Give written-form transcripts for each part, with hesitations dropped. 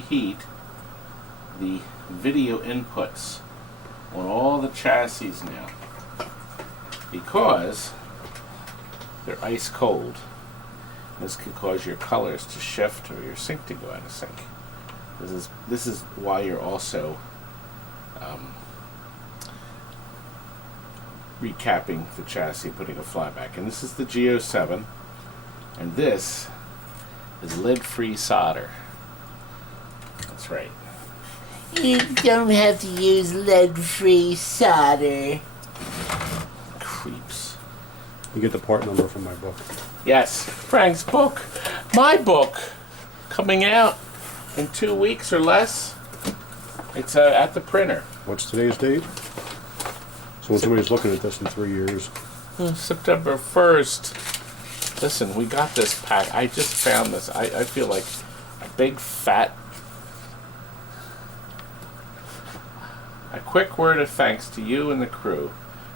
preheat the video inputs on all the chassis now because they're ice cold. This can cause your colors to shift or your sync to go out of sync. This is why you're also recapping the chassis, putting a flyback. And this is the G07, and this is lead-free solder. That's right. You don't have to use lead-free solder. Creeps. You get the part number from my book. Yes, Frank's book. My book. Coming out in 2 weeks or less. It's at the printer. What's today's date? So when somebody's looking at this in 3 years. September 1st. Listen, we got this pack. I just found this. I feel like a big fat... A quick word of thanks to you and the crew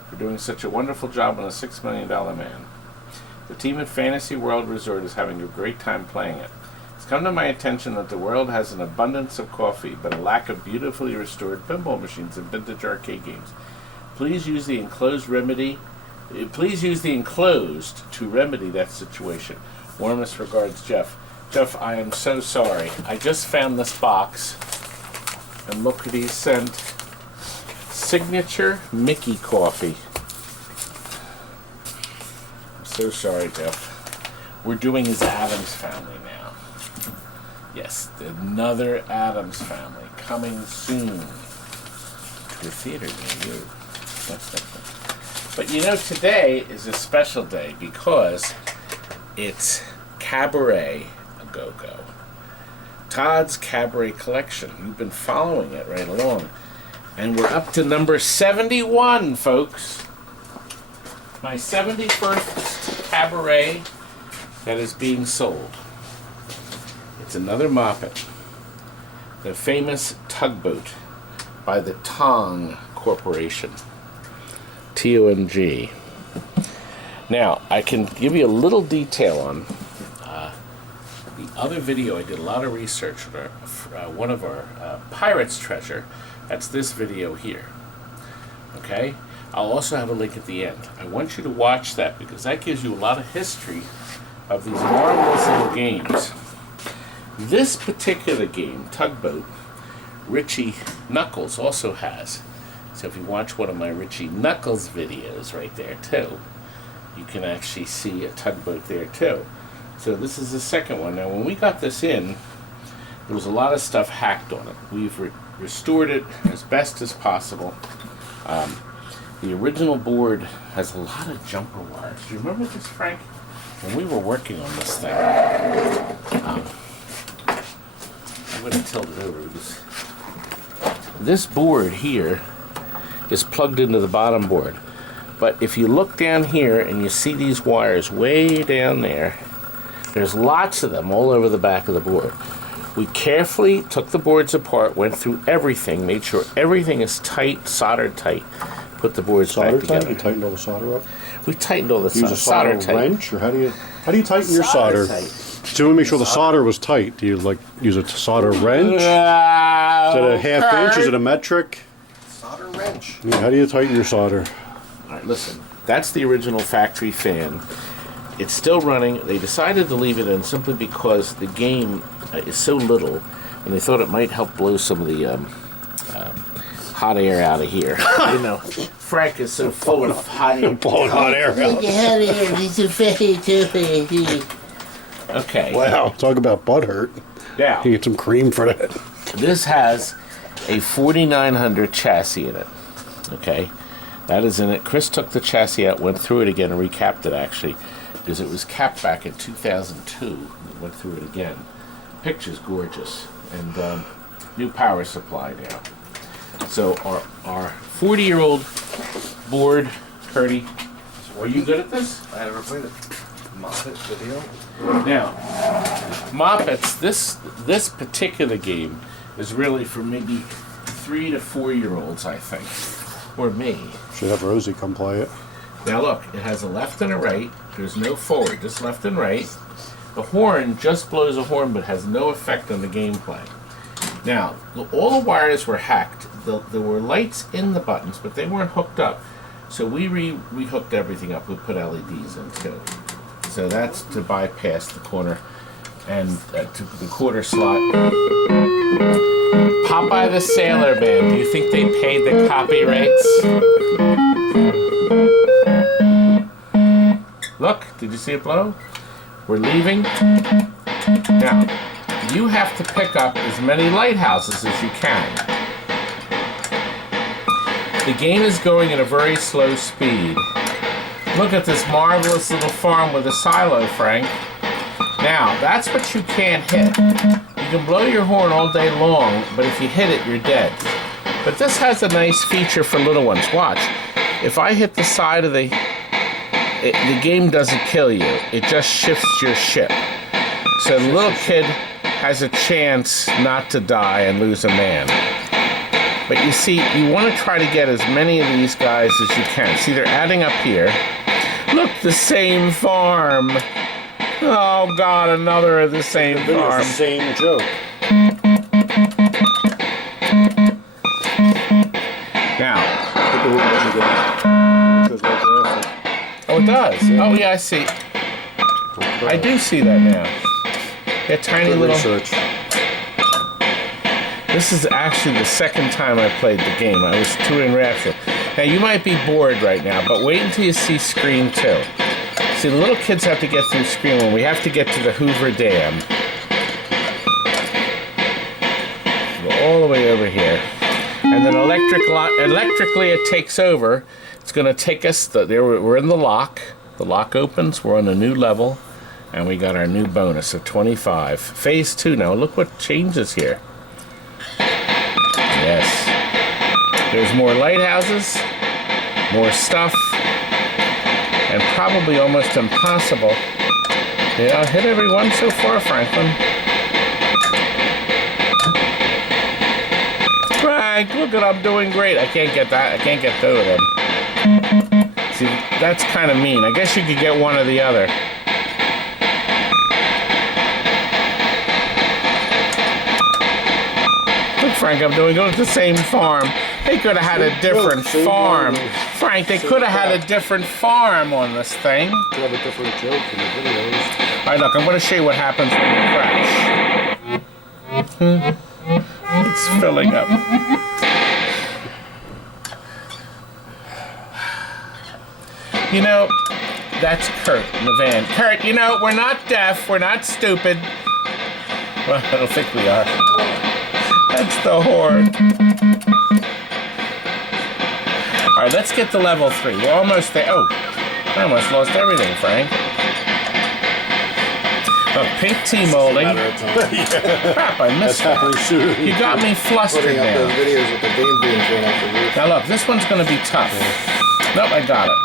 for doing such a wonderful job on a $6 Million Man. The team at Fantasy World Resort is having a great time playing it. It's come to my attention that the world has an abundance of coffee, but a lack of beautifully restored pinball machines and vintage arcade games. Please use the enclosed to remedy that situation. Warmest regards, Jeff. Jeff, I am so sorry. I just found this box, and look what he sent. Signature Mickey coffee. I'm so sorry, Jeff. We're doing his Addams Family now. Yes, another Addams Family coming soon to a theater near you. But you know, today is a special day because it's Cabaret a Go-Go. Todd's Cabaret collection. You've been following it right along. And we're up to number 71, folks. My 71st Cabaret that is being sold. It's another Moppet. The famous Tugboat by the Tong Corporation. T-O-N-G. Now, I can give you a little detail on the other video. I did a lot of research on one of our Pirates Treasure. That's this video here. Okay? I'll also have a link at the end. I want you to watch that because that gives you a lot of history of these marvelous little games. This particular game, Tugboat, Richie Knuckles also has. So if you watch one of my Richie Knuckles videos right there too, you can actually see a Tugboat there too. So this is the second one. Now when we got this in, there was a lot of stuff hacked on it. We've restored it as best as possible. The original board has a lot of jumper wires. Do you remember this, Frank? When we were working on this thing, I'm going to tilt it over. This board here is plugged into the bottom board. But if you look down here and you see these wires way down there, there's lots of them all over the back of the board. We carefully took the boards apart, went through everything, made sure everything is tight, soldered tight, put the boards back together. You tightened all the solder up? We tightened all the solder. Use a solder tight. wrench, or how do you tighten your solder? Tight. So we make sure the solder was tight. Do you like use a solder wrench? Is it a half inch? Is it a metric? Solder wrench. Yeah, how do you tighten your solder? All right, listen. That's the original factory fan. It's still running. They decided to leave it in simply because the game is so little, and they thought it might help blow some of the hot air out of here. You know, Frank is so full of hot air. Blowing hot air out. Okay. Wow, talk about butt hurt. Now, You get some cream for that. this has a 4900 chassis in it. Okay, that is in it. Chris took the chassis out, went through it again, and recapped it actually, because it was capped back in 2002. Went through it again. Picture's gorgeous, and new power supply now. So our 40-year-old board, Curdy. Are you good at this? I never played it. Moppet video. Now, Moppets. This particular game is really for maybe 3 to 4-year-olds, I think, or me. Should have Rosie come play it. Now look, it has a left and a right. There's no forward, just left and right. The horn just blows a horn but has no effect on the gameplay. Now, all the wires were hacked. There were lights in the buttons, but they weren't hooked up. So we hooked everything up. We put LEDs in too. So that's to bypass the corner and to the quarter slot. Popeye the Sailor Man. Do you think they paid the copyrights? Look, did you see it blow? We're leaving. Now, you have to pick up as many lighthouses as you can. The game is going at a very slow speed. Look at this marvelous little farm with a silo, Frank. Now, that's what you can't hit. You can blow your horn all day long, but if you hit it, you're dead. But this has a nice feature for little ones. Watch. If I hit the side of the game doesn't kill you. It just shifts your ship. So the little kid has a chance not to die and lose a man. But you see, you want to try to get as many of these guys as you can. See, they're adding up here. Look, the same farm. Oh, God, another of the same farm. It's the same joke. Now. Oh, it does. Oh, yeah, I see. I do see that now. That tiny little... Research. This is actually the second time I played the game. I was too enraptured. Now, you might be bored right now, but wait until you see Screen 2. See, the little kids have to get through Screen 1. We have to get to the Hoover Dam. Go all the way over here. And then electrically it takes over. It's going to take us... we're in the lock. The lock opens. We're on a new level. And we got our new bonus of 25. Phase 2 now. Look what changes here. Yes. There's more lighthouses, more stuff, and probably almost impossible. Yeah, hit every one so far, Franklin. Frank, look at I'm doing great. I can't get that. I can't get two of them. See, that's kind of mean. I guess you could get one or the other. Frank, I'm doing good at the same farm. They could have had a different farm. Frank, they could have had a different farm on this thing. You have a different joke in the videos. All right, look, I'm going to show you what happens when you crash. It's filling up. You know, that's Kurt in the van. Kurt, you know, we're not deaf. We're not stupid. Well, I don't think we are. That's the horn. All right, let's get to level 3. We're almost there. Oh, I almost lost everything, Frank. Oh, pink tea molding. Crap, I missed that. You got me flustered Putting up now. those videos with the game being thrown off the roof. Now look, this one's going to be tough. Nope, I got it.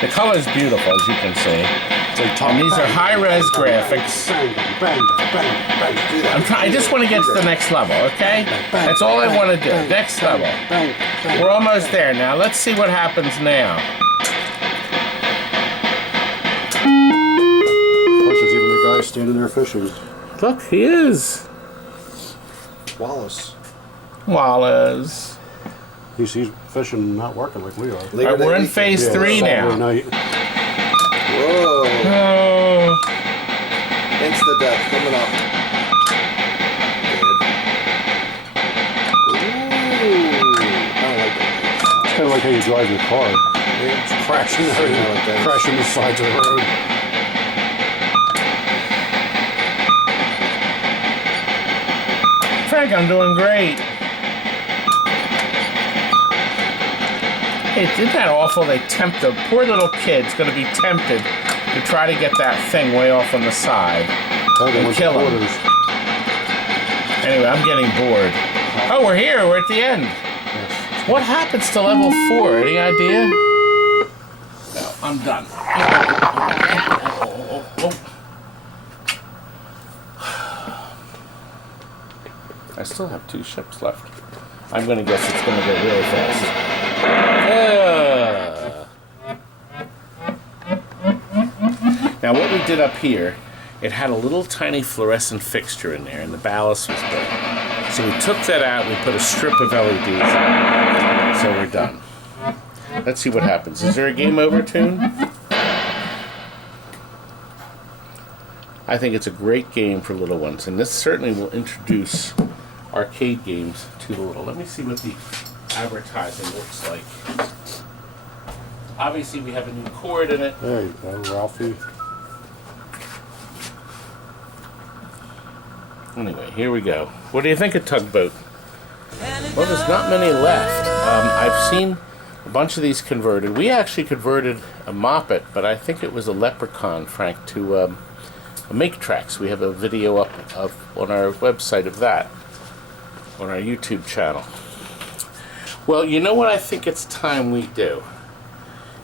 The color's beautiful, as you can see. And these are high-res graphics. I just want to get to the next level, okay? That's all I want to do. Next level. We're almost there now. Let's see what happens now. There's even the guy standing there fishing. Look, he is. Wallace. Wallace. He's fishing not working like we are. All right, we're in phase 3 now. Night. Whoa. Oh. Insta death coming up. Good. Ooh. I don't like that. It's kind of like how you drive your car. Yeah, it's Crashing everything. like that. Crashing the sides of the road. Frank, I'm doing great. Hey, isn't that awful? They tempt the poor little kid's going to be tempted to try to get that thing way off on the side and kill him. Anyway, I'm getting bored. Oh, we're here. We're at the end. What happens to level 4? Any idea? No, I'm done. I still have 2 ships left. I'm going to guess it's going to go really fast. Now what we did up here, it had a little tiny fluorescent fixture in there, and the ballast was burnt. So we took that out and we put a strip of LEDs in. So we're done. Let's see what happens. Is there a game over tune? I think it's a great game for little ones, and this certainly will introduce arcade games to the little. Let me see what the advertising looks like. Obviously we have a new cord in it. There you go, Ralphie. Anyway, here we go. What do you think of Tugboat? Well, there's not many left. I've seen a bunch of these converted. We actually converted a Moppet, but I think it was a Leprechaun, Frank, to a Make-Trax. We have a video up on our website of that, on our YouTube channel. Well, you know what I think it's time we do?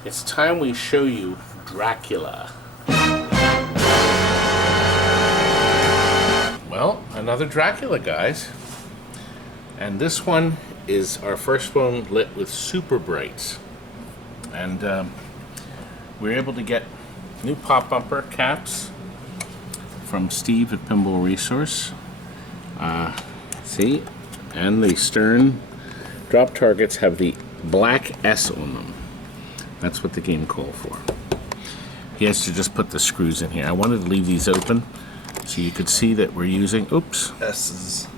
It's time we show you Dracula. Well, another Dracula, guys. And this one is our first one lit with super brights. And we were able to get new pop bumper caps from Steve at Pinball Resource. See? And the Stern drop targets have the black S on them. That's what the game called for. He has to just put the screws in here. I wanted to leave these open so you could see that we're using, oops. S's.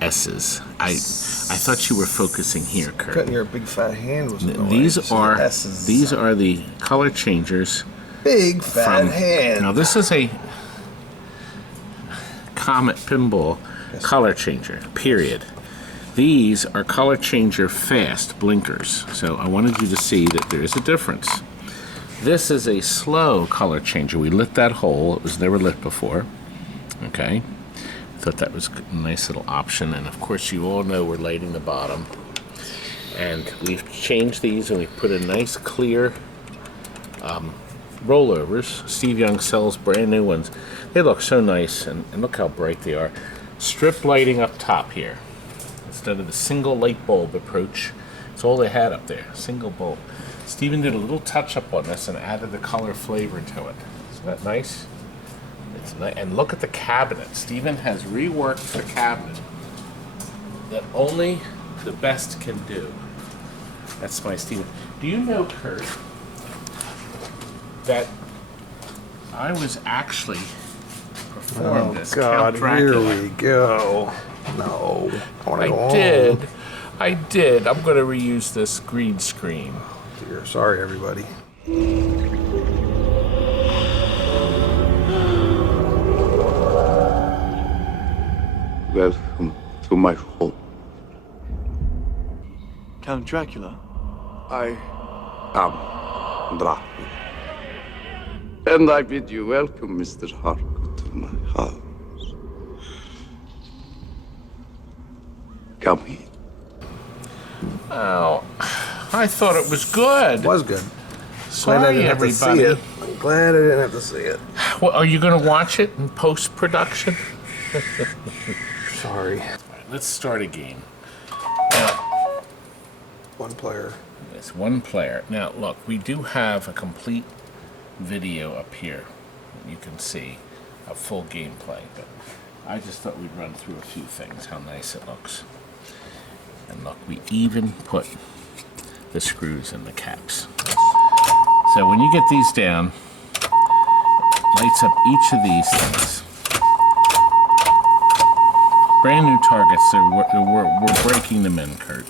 I thought you were focusing here, Kurt. Cutting your big fat hand was These are S's. these are the color changers. Big fat From, hand. now this is a Comet Pinball color changer, period. These are color changer fast blinkers. So I wanted you to see that there is a difference. This is a slow color changer. We lit that hole. It was never lit before. Okay. Thought that was a nice little option. And of course you all know we're lighting the bottom. And we've changed these and we've put in nice clear rollovers. Steve Young sells brand new ones. They look so nice, and look how bright they are. Strip lighting up top here instead of the single light bulb approach. It's all they had up there, single bulb. Steven did a little touch up on this and added the color flavor to it. Isn't that nice? It's nice. And look at the cabinet. Steven has reworked the cabinet that only the best can do. That's my Steven. Do you know, Kurt, that I was actually performed as Count Dracula. Here we go. No. I did. I'm going to reuse this green screen. Dear, sorry, everybody. Welcome to my home. Count Dracula. I am Dracula. And I bid you welcome, Mr. Harcourt, to my house. Come in. Oh, I thought it was good. It was good. Sorry, everybody. I'm glad I didn't have to see it. Well, are you going to watch it in post-production? Sorry. All right, let's start a game. One player. It's one player. Now, look, we do have a complete video up here. You can see a full gameplay, but I just thought we'd run through a few things, how nice it looks. And look, we even put the screws in the caps. So when you get these down, it lights up each of these things. Brand new targets, we're breaking them in, Kurt.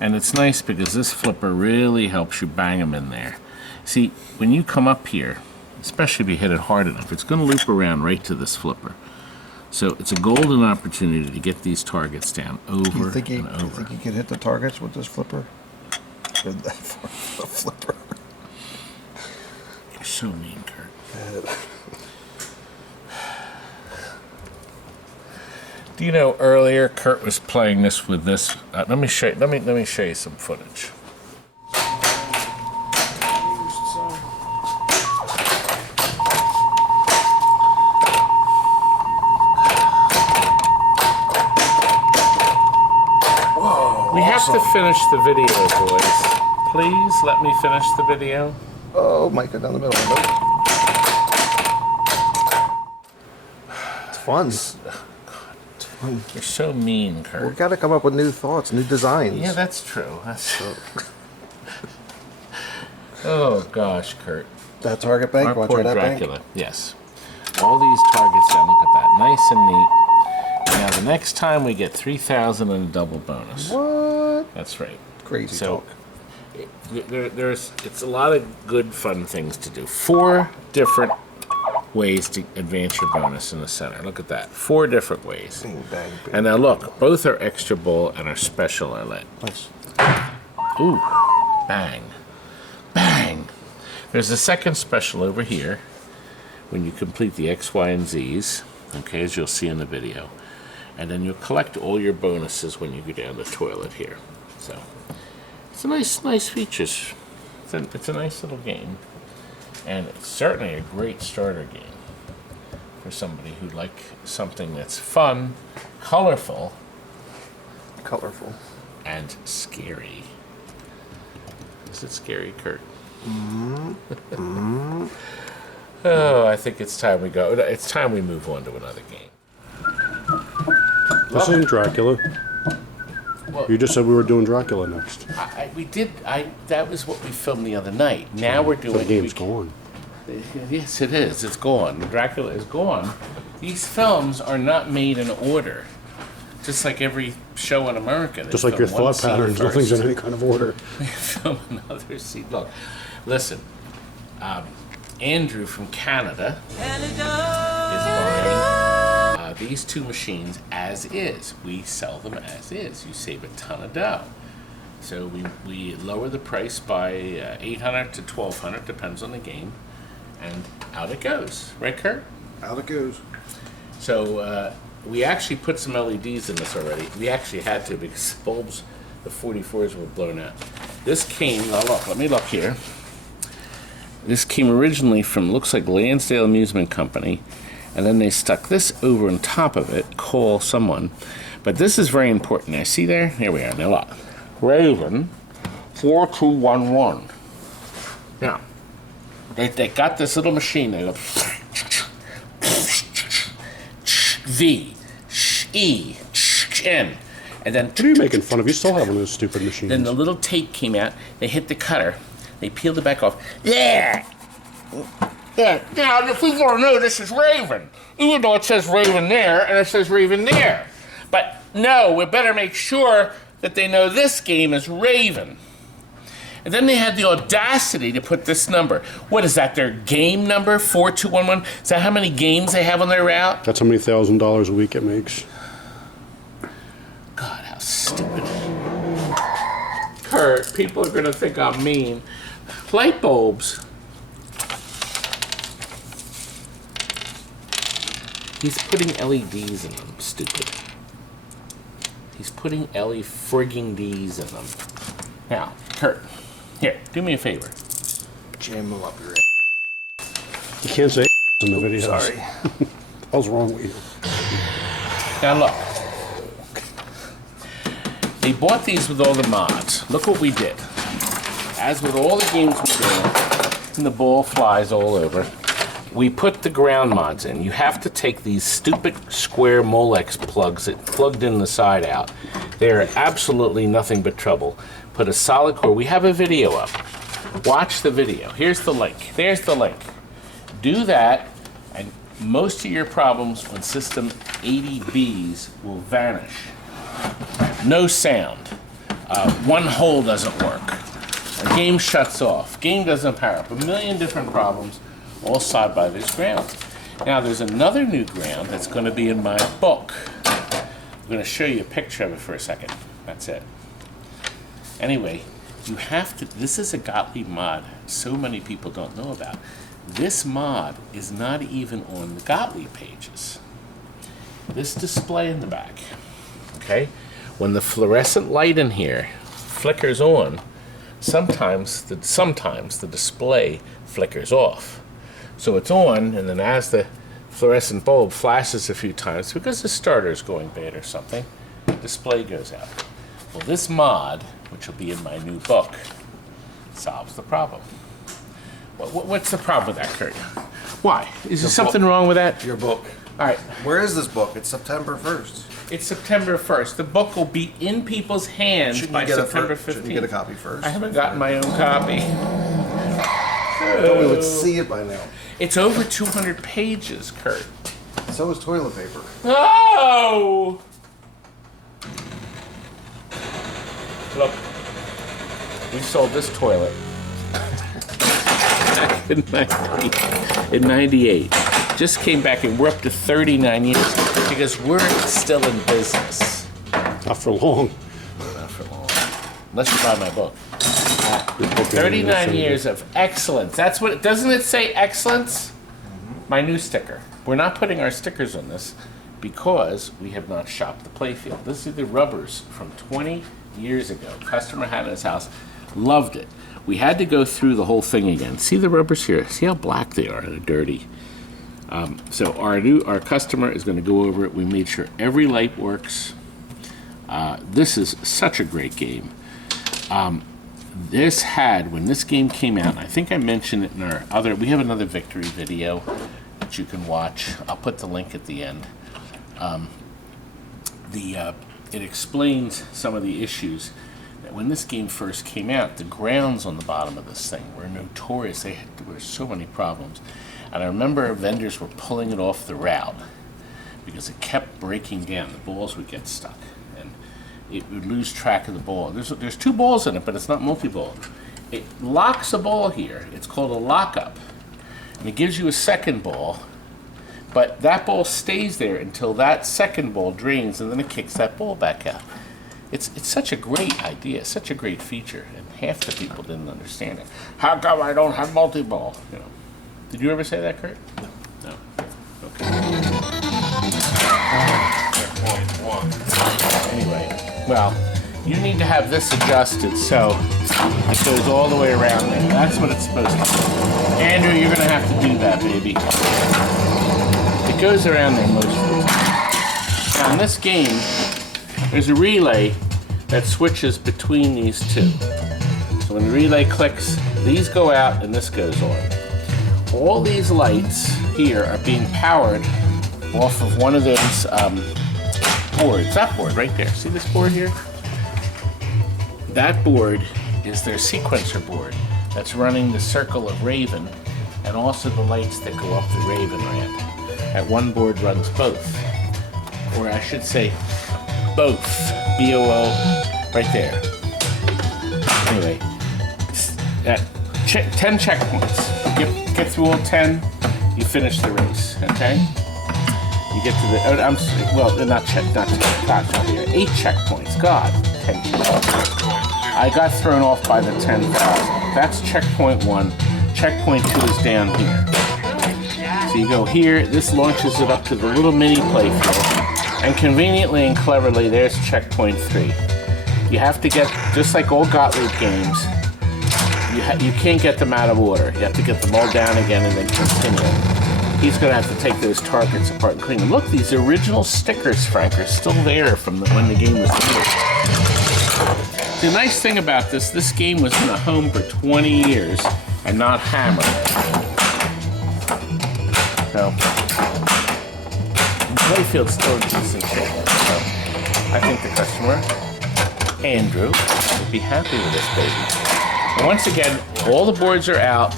And it's nice because this flipper really helps you bang them in there. See, when you come up here, especially if you hit it hard enough, it's going to loop around right to this flipper. So it's a golden opportunity to get these targets down over and over. You think you could hit the targets with this flipper? Or the flipper? You're so mean, Kurt. Do you know earlier Kurt was playing this with this? Let me show you some footage. Whoa! We have to finish the video, boys. Please let me finish the video. Oh, might go down the middle. Nope. It's fun. You're so mean, Kurt. We got to come up with new thoughts, new designs. Yeah, that's true. That's true. Oh gosh, Kurt. That target bank. Our Want to poor try that Dracula. bank? Yes. All these targets down. Look at that. Nice and neat. Now the next time we get 3,000 and a double bonus. What? That's right. Crazy So talk. it's a lot of good fun things to do. 4 different ways to advance your bonus in the center. Look at that. 4 different ways. Bing, bang, bing. And now look, both are extra ball and are special are lit. Nice. Ooh, bang, bang. There's a second special over here when you complete the X, Y, and Z's, okay, as you'll see in the video. And then you'll collect all your bonuses when you go down the toilet here. So, it's a nice features. It's a nice little game. And it's certainly a great starter game for somebody who'd like something that's fun, colorful, Colorful. and scary. Is it scary, Kurt? Oh, I think it's time we go. It's time we move on to another game. This isn't Dracula. Well, You just said we were doing Dracula next. that was what we filmed the other night. Now we're doing. The game's gone. Yes, it is. It's gone. Dracula is gone. These films are not made in order. Just like every show in America. They Just like your film one thought scene patterns, first. nothing's in any kind of order. Film another scene. Look, listen. Andrew from Canada is buying these 2 machines as is. We sell them as is. You save a ton of dough. So we lower the price by $800 to $1,200, depends on the game, and out it goes. Right, Kurt? Out it goes. So we actually put some LEDs in this already. We actually had to because the bulbs, the 44s were blown out. This came, now look, let me look here. This came originally from, looks like Lansdale Amusement Company, and then they stuck this over on top of it, call someone. But this is very important. Now, see there? Here we are. Now look. Raven 4211. Now, they got this little machine. They go V, E, N, and then What are you making fun of? You still have one of those stupid machines. then the little tape came out. They hit the cutter. They peeled it back off. There! There. Now, if we want to know, this is Raven. Even though it says Raven there and it says Raven there. But no, we better make sure that they know this game is Raven. And then they had the audacity to put this number. What is that, their game number, 4211? Is that how many games they have on their route? That's how many $1,000 a week it makes. God, how stupid. Kurt, people are going to think I'm mean. Light bulbs. He's putting LEDs in them, stupid. He's putting frigging D's in them. Now, Kurt, here, do me a favor. Jam them up your You can't say in the videos. Sorry. What's wrong with you? Now look. They bought these with all the mods. Look what we did. As with all the games we do, and the ball flies all over, we put the ground mods in. You have to take these stupid square Molex plugs that plugged in the side out. They're absolutely nothing but trouble. Put a solid core. We have a video up. Watch the video. Here's the link. There's the link. Do that, and most of your problems on System 80Bs will vanish. No sound. One hole doesn't work. A game shuts off. Game doesn't power up. A million different problems, all side by this ground. Now there's another new ground that's going to be in my book. I'm going to show you a picture of it for a second. That's it. Anyway, you have to, this is a Gottlieb mod so many people don't know about. This mod is not even on the Gottlieb pages. This display in the back, okay? When the fluorescent light in here flickers on, sometimes the display flickers off. So it's on, and then as the fluorescent bulb flashes a few times, because the starter is going bad or something, the display goes out. Well, this mod, which will be in my new book, solves the problem. What's the problem with that, Kurt? Why? Is there The something book. wrong with that? Your book. All right. Where is this book? It's September 1st. It's September 1st. The book will be in people's hands Shouldn't by you get September it 15th. Shouldn't you get a copy first? I haven't gotten my own copy. I thought we would see it by now. It's over 200 pages, Kurt. So is toilet paper. Oh! Look, we sold this toilet back in 98. Just came back and we're up to 39 years because we're still in business. Not for long. Not for long. Unless you buy my book. Your book 39 is- years of excellence. That's what, doesn't it say excellence? My new sticker. We're not putting our stickers on this because we have not shopped the playfield. This is the rubbers from 20 years ago. Customer had it in his house, loved it. We had to go through the whole thing again. See the rubbers here? See how black they are? They're dirty. So our customer is going to go over it. We made sure every light works. This is such a great game. This had, when this game came out, and I think I mentioned it in our other, we have another victory video that you can watch. I'll put the link at the end. It explains some of the issues that when this game first came out, the grounds on the bottom of this thing were notorious. There were so many problems. And I remember vendors were pulling it off the route because it kept breaking down. The balls would get stuck. And it would lose track of the ball. There's two balls in it, but it's not multi-ball. It locks a ball here. It's called a lockup. And it gives you a second ball, but that ball stays there until that second ball drains, and then it kicks that ball back out. It's such a great idea, such a great feature, and half the people didn't understand it. How come I don't have multi-ball? You know. Did you ever say that, Kurt? No. Okay. Anyway, well, you need to have this adjusted so it goes all the way around there. That's what it's supposed to do. Andrew, you're going to have to do that, baby. It goes around there most of the time. Now, in this game, there's a relay that switches between these two. So when the relay clicks, these go out and this goes on. All these lights here are being powered off of one of those boards. That board right there. See this board here? That board is their sequencer board that's running the circle of Raven and also the lights that go up the Raven ramp. That one board runs both. Or I should say both. B-O-O, right there. Anyway, 10 checkpoints. Get through all 10, you finish the race, okay? You get to the, not 8 checkpoints. God, 10 checkpoints. I got thrown off by the 10,000. That's checkpoint 1. Checkpoint 2 is down here. So you go here, this launches it up to the little mini playfield, and conveniently and cleverly, there's checkpoint 3. You have to get, just like old Gottlieb games, you can't get them out of order. You have to get them all down again and then continue. He's going to have to take those targets apart and clean them. Look, these original stickers, Frank, are still there from when the game was released. The nice thing about this game was in the home for 20 years and not hammered. So, the playfield's still in decent shape. So, I think the customer, Andrew, would be happy with this baby. And once again, all the boards are out.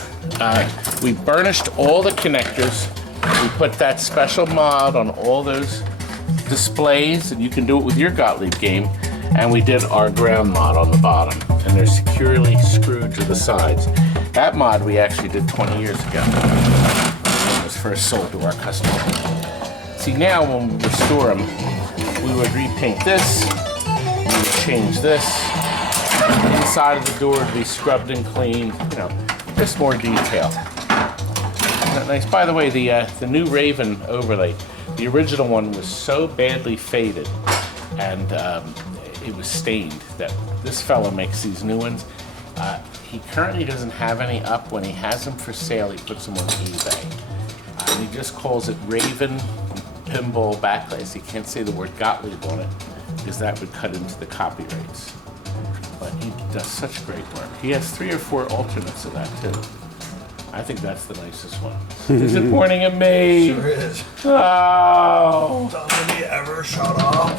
We burnished all the connectors. We put that special mod on all those displays, and you can do it with your Gottlieb game. And we did our ground mod on the bottom, and they're securely screwed to the sides. That mod we actually did 20 years ago. It was first sold to our customer. See, now when we restore them, we would repaint this, we would change this. The inside of the door would be scrubbed and cleaned, you know, just more detail. Isn't that nice? By the way, the new Raven overlay, the original one was so badly faded and it was stained that this fellow makes these new ones. He currently doesn't have any up. When he has them for sale, he puts them on eBay. And he just calls it Raven Pinball Backlights. He can't say the word Gottlieb on it because that would cut into the copyrights. But he does such great work. He has 3 or 4 alternates of that too. I think that's the nicest one. Disappointing of me. Sure is. Oh. Doesn't he ever shut up?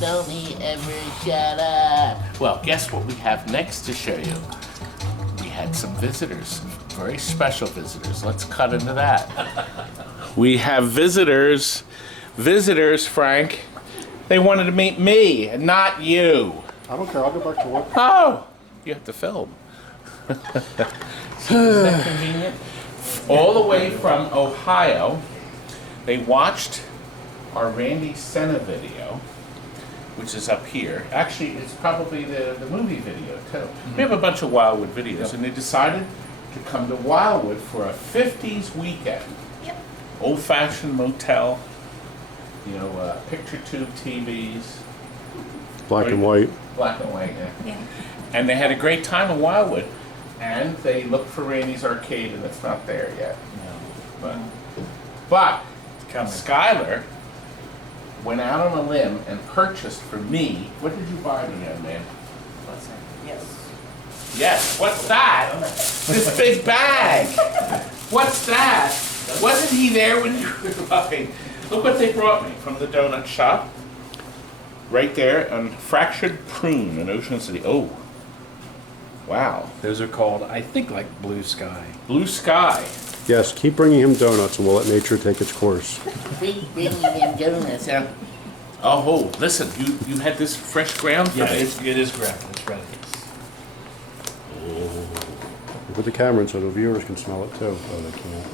Don't he ever shut up? Well, guess what we have next to show you? We had some visitors, very special visitors. Let's cut into that. We have visitors. Visitors, Frank. They wanted to meet me and not you. I don't care. I'll go back to work. Oh, you have to film. Isn't that convenient? All the way from Ohio, they watched our Randy Senna video, which is up here. Actually, it's probably the movie video, too. We have a bunch of Wildwood videos, and they decided to come to Wildwood for a 50s weekend. Yep. Old-fashioned motel, you know, picture tube TVs. Black and white. Black and white, yeah. Yeah. And they had a great time in Wildwood. And they looked for Randy's Arcade, and it's not there yet. But Skylar went out on a limb and purchased for me. What did you buy me, young man? Yes. Yes. What's that? This big bag. What's that? Wasn't he there when you were buying? Look what they brought me from the donut shop. Right there on Fractured Prune in Ocean City. Oh. Wow. Those are called, I think, like Blue Sky. Blue Sky. Yes, keep bringing him donuts and we'll let nature take its course. Keep bringing him donuts. Oh, listen, you had this fresh ground for Yeah, me. it is ground. It's ready. Put the camera in so the viewers can smell it too. Oh, they can't.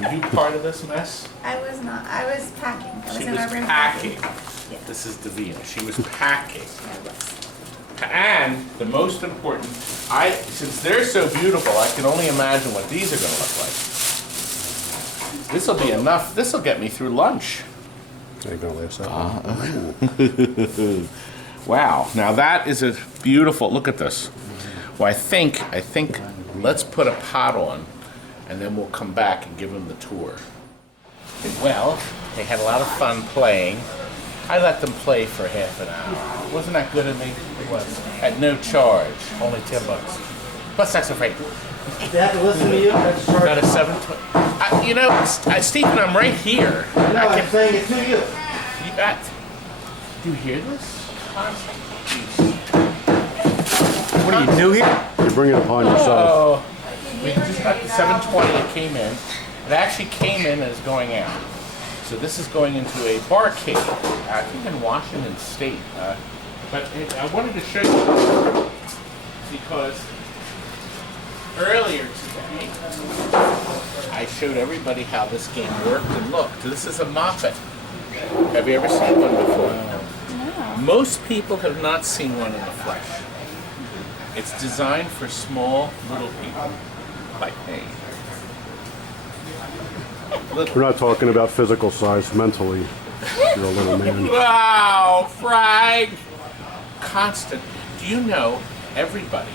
Were you part of this mess? I was not. I was packing. I was She in was our room packing. Yeah. This is Davina. She was packing. I was. And the most important, since they're so beautiful, I can only imagine what these are going to look like. This will be enough. This will get me through lunch. Ain't gonna last that Ah. long. Wow. Now that is a beautiful. Look at this. Well, I think. Let's put a pot on, and then we'll come back and give them the tour. Well, they had a lot of fun playing. I let them play for half an hour. Wasn't that good of me? It was. At no charge. Only $10. Plus that's a rate. They have to listen to you? That's a Got a 720. You know, Stephen, I'm right here. No, I'm saying it to you. You got. Do you hear this? What are you, new here? You bring it upon yourself. Oh, we just got the 720. It came in. It actually came in and is going out. So this is going into a barcade, I think in Washington State. But I wanted to show you because earlier today I showed everybody how this game worked and looked. This is a Moppet. Have you ever seen one before? No. Most people have not seen one in the flesh. It's designed for small little people like me. We're not talking about physical size, mentally. You're a little man. Wow, Frank! Constant. Do you know everybody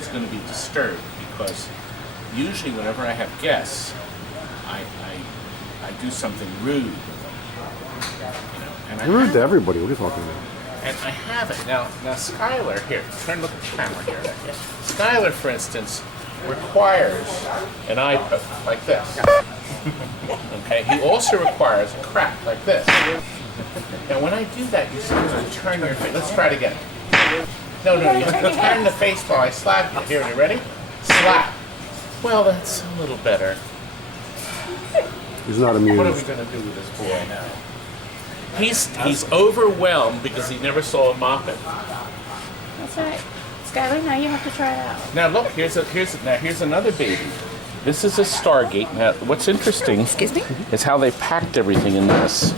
is going to be disturbed because usually whenever I have guests, I do something rude with them. You know, and You're rude to everybody. What are you talking about? And I have it. Now Skylar, here, turn and look at the camera here. Skylar, for instance, requires an iPad like this. Okay, he also requires a crack like this. Now when I do that, you're supposed to turn your face. Let's try it again. No, you have to turn the face while I slap you. Here, you ready? Slap. Well, that's a little better. He's not What are we amused. going to do with this boy now? He's overwhelmed because he never saw a Moppet. That's right. Skylar, now you have to try it out. Now look, here's another baby. This is a Stargate. Now, what's interesting is how they packed everything in this.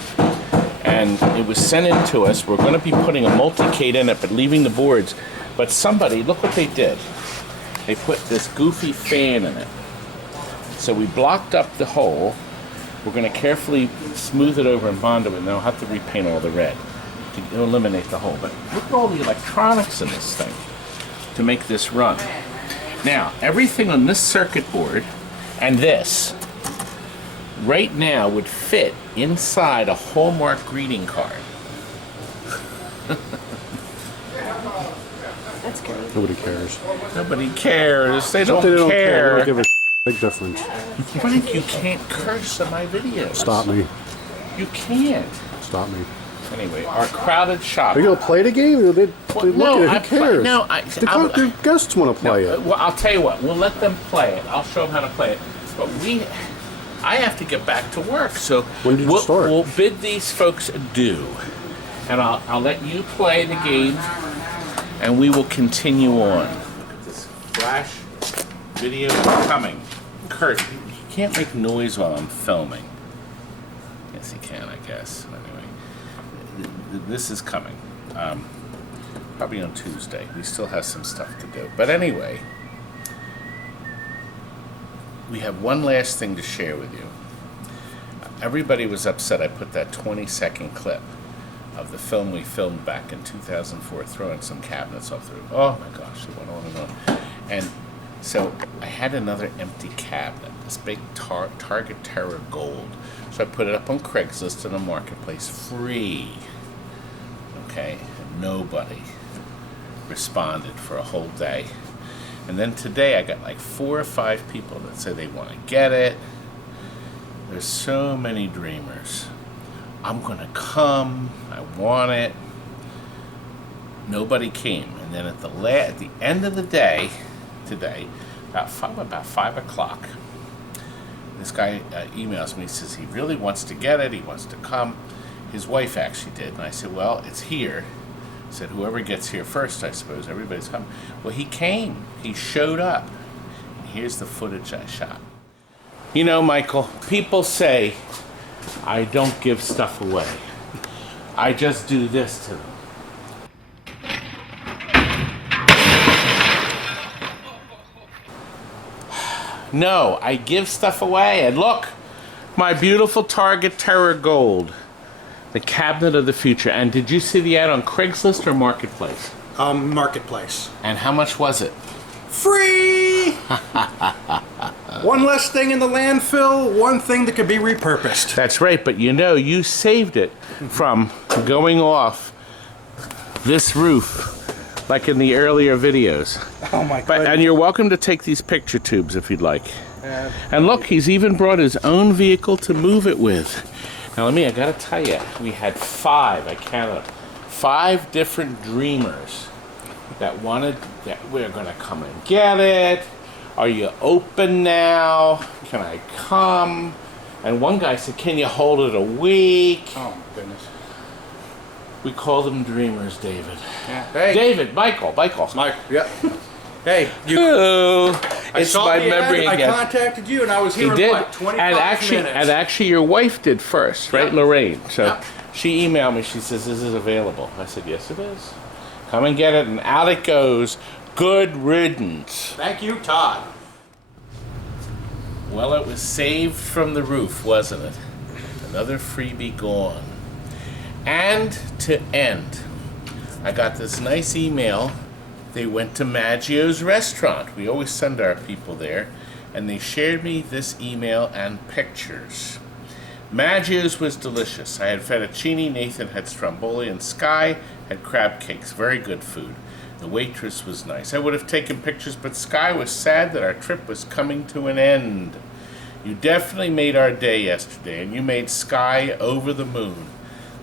And it was sent in to us. We're going to be putting a multicade in it, but leaving the boards. But somebody, look what they did. They put this goofy fan in it. So we blocked up the hole. We're going to carefully smooth it over and bond it, and they'll have to repaint all the red to eliminate the hole. But look at all the electronics in this thing to make this run. Now, everything on this circuit board and this right now would fit inside a Hallmark greeting card. That's Nobody cares. Nobody cares. They Something don't they care. don't give a big difference. Frank, you can't curse on my videos. Stop me. You can't. Stop me. Anyway, our crowded shop. Are you gonna play the game? They look at it. Who cares? The guests want to play it. Well, I'll tell you what. We'll let them play it. I'll show them how to play it. But I have to get back to work. So when did you start? We'll bid these folks adieu, and I'll let you play the game, and we will continue on. Look at this flash video coming. Kurt, you can't make noise while I'm filming. Yes, you can, I guess. Anyway, this is coming. Probably on Tuesday. We still have some stuff to do. But anyway, we have one last thing to share with you. Everybody was upset I put that 20-second clip of the film we filmed back in 2004, throwing some cabinets off the roof. Oh my gosh, it went on and on. And so I had another empty cabinet, this big Target Terror Gold. So I put it up on Craigslist in a marketplace, free. Okay, and nobody responded for a whole day. And then today I got like 4 or 5 people that say they want to get it. There's so many dreamers. I'm gonna come, I want it. Nobody came. And then at the end of the day, today, about 5 o'clock, this guy emails me, says he really wants to get it, he wants to come. His wife actually did, and I said, well, it's here. I said, whoever gets here first, I suppose, everybody's coming. Well, he came, he showed up. And here's the footage I shot. You know, Michael, people say I don't give stuff away. I just do this to them. No, I give stuff away. And look, my beautiful Target Terror Gold, the cabinet of the future. And did you see the ad on Craigslist or Marketplace? Marketplace. And how much was it? Free! One less thing in the landfill, one thing that could be repurposed. That's right, but you know, you saved it from going off this roof like in the earlier videos. Oh my God. And you're welcome to take these picture tubes if you'd like. And look, he's even brought his own vehicle to move it with. Now I gotta tell you, we had 5, I counted 5 different dreamers that wanted, that we're gonna come and get it. Are you open now? Can I come? And one guy said, can you hold it a week? Oh my goodness. We call them dreamers, David. Yeah. Hey. David, Michael. Mike, yeah. Hey, Hello. It's saw my the memory ad, again. I contacted you and I was here He in did, what, 25 and minutes. actually, your wife did first, right, Yep. Lorraine? So Yep. she emailed me. She says, "This is available." I said, "Yes, it is. Come and get it." And out it goes. Good riddance. Thank you, Todd. Well, it was saved from the roof, wasn't it? Another freebie gone. And to end, I got this nice email. They went to Maggios Restaurant. We always send our people there. And they shared me this email and pictures. Maggios was delicious. I had fettuccine, Nathan had stromboli, and Sky had crab cakes. Very good food. The waitress was nice. I would have taken pictures, but Sky was sad that our trip was coming to an end. You definitely made our day yesterday, and you made Sky over the moon.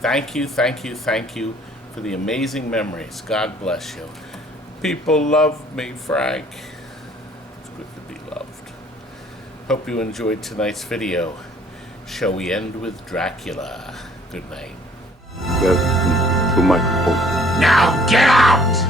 Thank you, thank you, thank you for the amazing memories. God bless you. People love me, Frank. It's good to be loved. Hope you enjoyed tonight's video. Shall we end with Dracula? Good night. Welcome to my home. Now get out!